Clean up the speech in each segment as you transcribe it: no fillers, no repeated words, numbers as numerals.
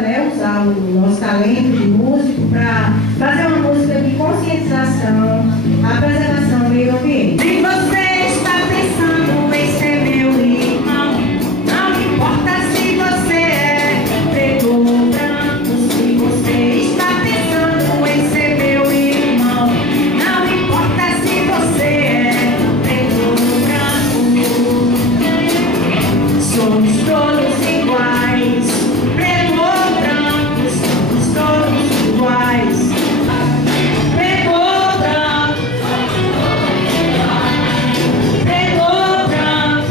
né, usar o nosso talento de músico para fazer uma música de conscientização, a preservação do meio ambiente. Se você está pensando em ser meu irmão, não importa se você é preto ou branco. Se você está pensando em ser meu irmão, não importa se você é preto ou branco. Somos todos iguais, preto ou branco, somos todos iguais. Preto ou branco, preto ou branco,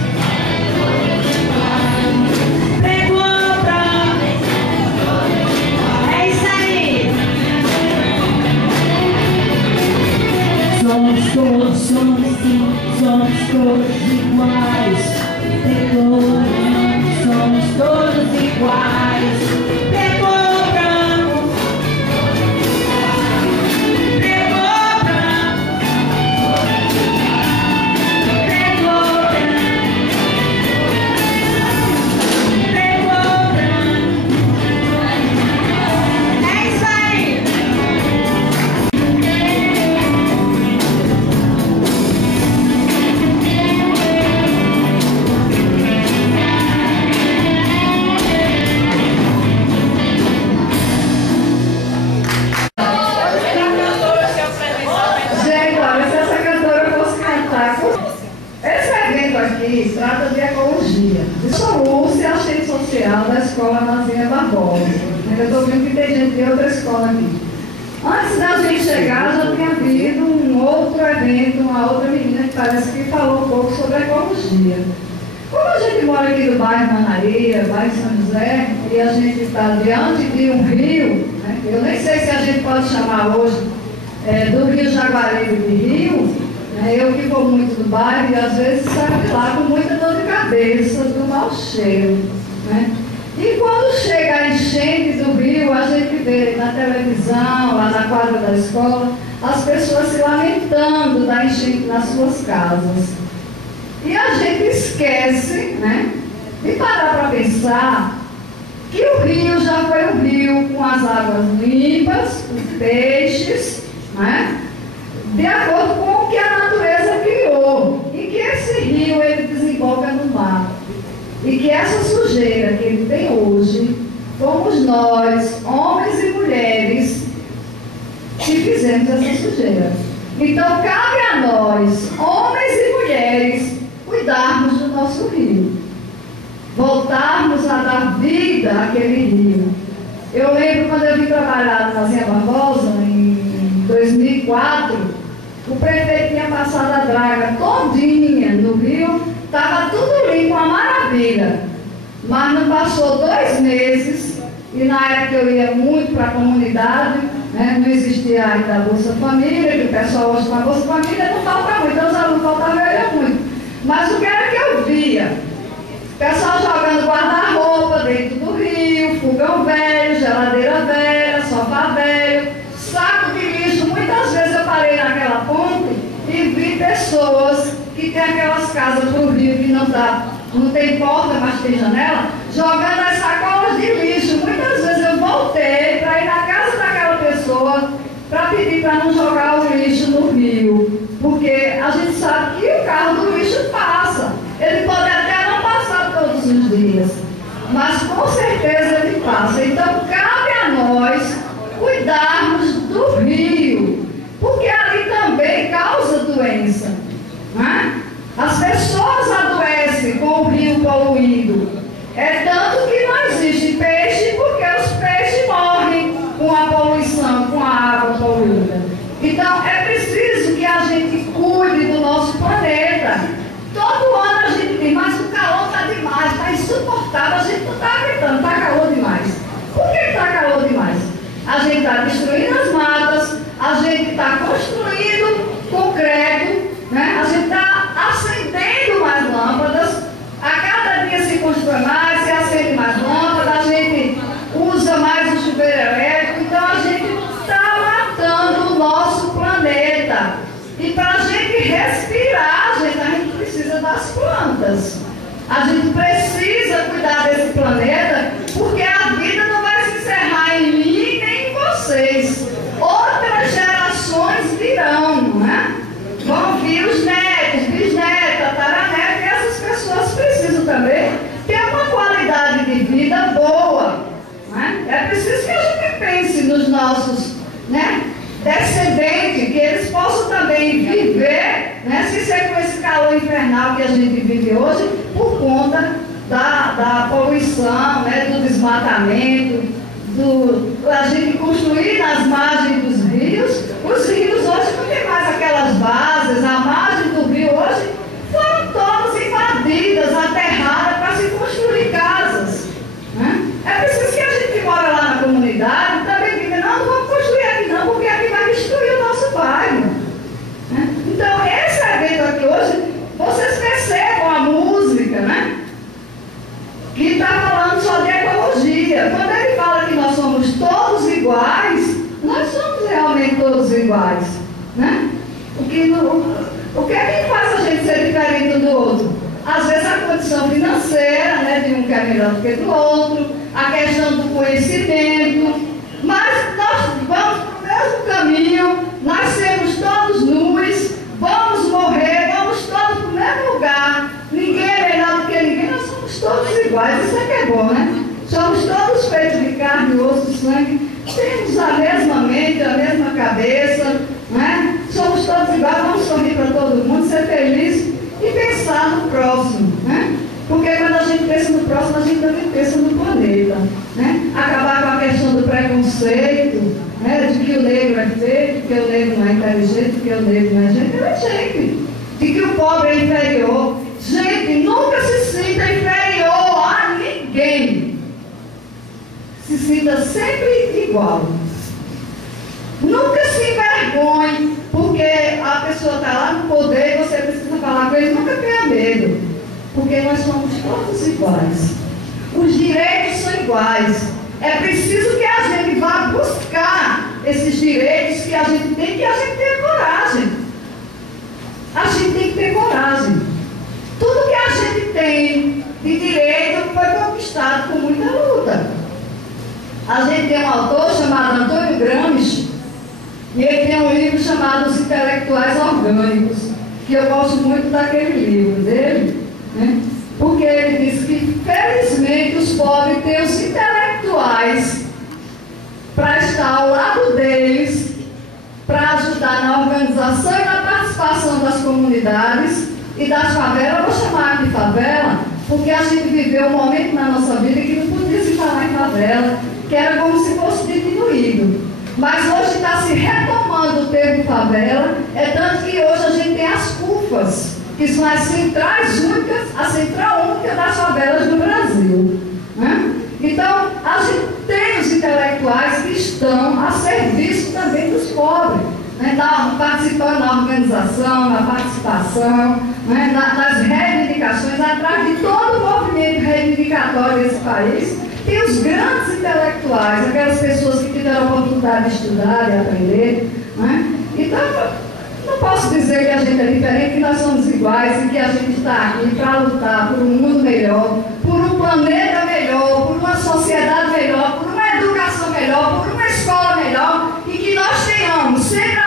preto ou branco. É isso aí. Somos todos, somos todos iguais. Preto ou branco, somos todos iguais. Preto ou branco, preto ou branco, preto ou branco, preto ou branco. É isso aí. Gente, olha, se essa cantora fosse cantar. Esse evento aqui trata de ecologia. Eu sou Lúcia, assistente social da escola Nazinha Barbosa. Eu estou vendo que tem gente de outra escola aqui. Antes da gente chegar, já tinha havido um outro evento, uma outra menina que parece que falou um pouco sobre ecologia. Como a gente mora aqui no bairro Manaria, bairro São José, e a gente está diante de um rio, né? Eu nem sei se a gente pode chamar hoje do Rio Jaguaribe de rio, né? Eu que vou muito no bairro e às vezes saio de lá com muita dor de cabeça, do mau cheiro, né? E quando chega a enchente do rio, a gente vê na televisão, lá na quadra da escola, as pessoas se lamentando da enchente nas suas casas. E a gente esquece, né, de parar para pensar que o rio já foi um rio com as águas limpas, os peixes, né, de acordo com o que a natureza criou. E que esse rio ele desemboca no mar. E que essa sujeira que ele tem hoje, fomos nós, homens e mulheres, que fizemos essa sujeira. Então cabe a nós, homens e mulheres, cuidarmos do nosso rio, voltarmos a dar vida àquele rio. Eu lembro quando eu vim trabalhar na Nazinha Barbosa, em 2004, o prefeito tinha passado a draga todinha no rio, estava tudo limpo, uma maravilha. Mas não passou 2 meses, e na época eu ia muito para a comunidade, né, não existia ainda a Bolsa Família, que o pessoal hoje com a Bolsa Família não falta muito, então os alunos faltavam, eu ia muito. Mas o que era que eu via? O pessoal jogando guarda-roupa dentro do rio, fogão velho, geladeira velha, sofá velho, saco de lixo. Muitas vezes eu parei naquela ponte e vi pessoas que têm aquelas casas pro rio que não tem porta, mas tem janela, jogando as sacolas de lixo. Muitas vezes eu voltei para ir na casa daquela pessoa para pedir para não jogar o lixo no rio. Porque a gente sabe que o carro do lixo passa. Ele pode até não passar todos os dias, mas com certeza ele passa. Então cabe a nós cuidarmos do rio, porque ali também causa doença, né? As pessoas adoecem com o rio poluído. É tanto que não existe peixe, porque os peixes morrem com a poluição, com a água poluída. Então é preciso que a gente cuide do nosso planeta. Todo ano a gente diz, mas o calor está demais, está insuportável, a gente não está aguentando, está calor demais. Por que está calor demais? A gente está destruindo as matas, a gente está construindo concreto, né? A gente está acendendo mais lâmpadas, a cada dia se constrói mais, se acende mais lâmpadas, a gente usa mais o chuveiro elétrico, então a gente está matando o nosso planeta. E para a gente respirar, a gente precisa das plantas. A gente precisa cuidar desse planeta, porque a vida não vai se nos nossos, né, descendentes, que eles possam também viver, né, sem ser com esse calor infernal que a gente vive hoje, por conta da poluição, né, do desmatamento, a gente construir nas margens dos rios. Os rios hoje não tem mais aquelas vases, a margem do rio hoje foram todas invadidas, aterradas para se construir casas, né? É preciso que a gente que mora lá na comunidade também diga, não vamos construir aqui não, porque aqui vai destruir o nosso bairro, né? Então esse evento aqui hoje, vocês percebam a música, né, que está falando só de ecologia. Quando ele fala que nós somos todos iguais, nós somos realmente todos iguais, né? O que é que faz a gente ser diferente um do outro? Às vezes a condição financeira, né, de um que é melhor do que do outro, a questão do conhecimento, mas nós vamos para o mesmo caminho, nascemos todos nus, vamos morrer, vamos todos para o mesmo lugar, ninguém é melhor do que ninguém, nós somos todos iguais, isso é que é bom, né? Somos todos feitos de carne, osso e sangue, temos a mesma mente, a mesma cabeça, né? Somos todos iguais, vamos sorrir para todo mundo, ser feliz e pensar no próximo, né? Porque quando a gente pensa no próximo, a gente também pensa no planeta, né? Acabar com a questão do preconceito, né? De que o negro é feio, de que o negro não é inteligente, de que o negro não é gente, ele é gente. De que o pobre é inferior. Gente, nunca se sinta inferior a ninguém. Se sinta sempre igual. Nunca se envergonhe, porque a pessoa está lá no poder e você precisa falar com ele. Nunca tenha medo, porque nós somos todos iguais. Os direitos são iguais. É preciso que a gente vá buscar esses direitos que a gente tem, que a gente tenha coragem. A gente tem que ter coragem. Tudo que a gente tem de direito foi conquistado com muita luta. A gente tem um autor chamado Antônio Gramsci, e ele tem um livro chamado Os Intelectuais Orgânicos, que eu gosto muito daquele livro dele, né? Porque ele diz que, felizmente, os pobres têm os intelectuais para estar ao lado deles, para ajudar na organização e na participação das comunidades e das favelas. Eu vou chamar aqui favela, porque a gente viveu um momento na nossa vida que não podia se falar em favela, que era como se fosse diminuído. Mas hoje está se retomando o termo favela, é tanto que hoje a gente tem as CUFAs, que são as centrais únicas, a central única das favelas do Brasil, né? Então, a gente tem os intelectuais que estão a serviço também dos pobres, né? Participando da organização, na participação, né? nas reivindicações, atrás de todo o movimento reivindicatório desse país. Tem os grandes intelectuais, aquelas pessoas que tiveram a oportunidade de estudar e aprender, né? Então, não posso dizer que a gente é diferente, que nós somos iguais e que a gente está aqui para lutar por um mundo melhor, por um planeta melhor, por uma sociedade melhor, por uma educação melhor, por uma escola melhor, e que nós tenhamos sempre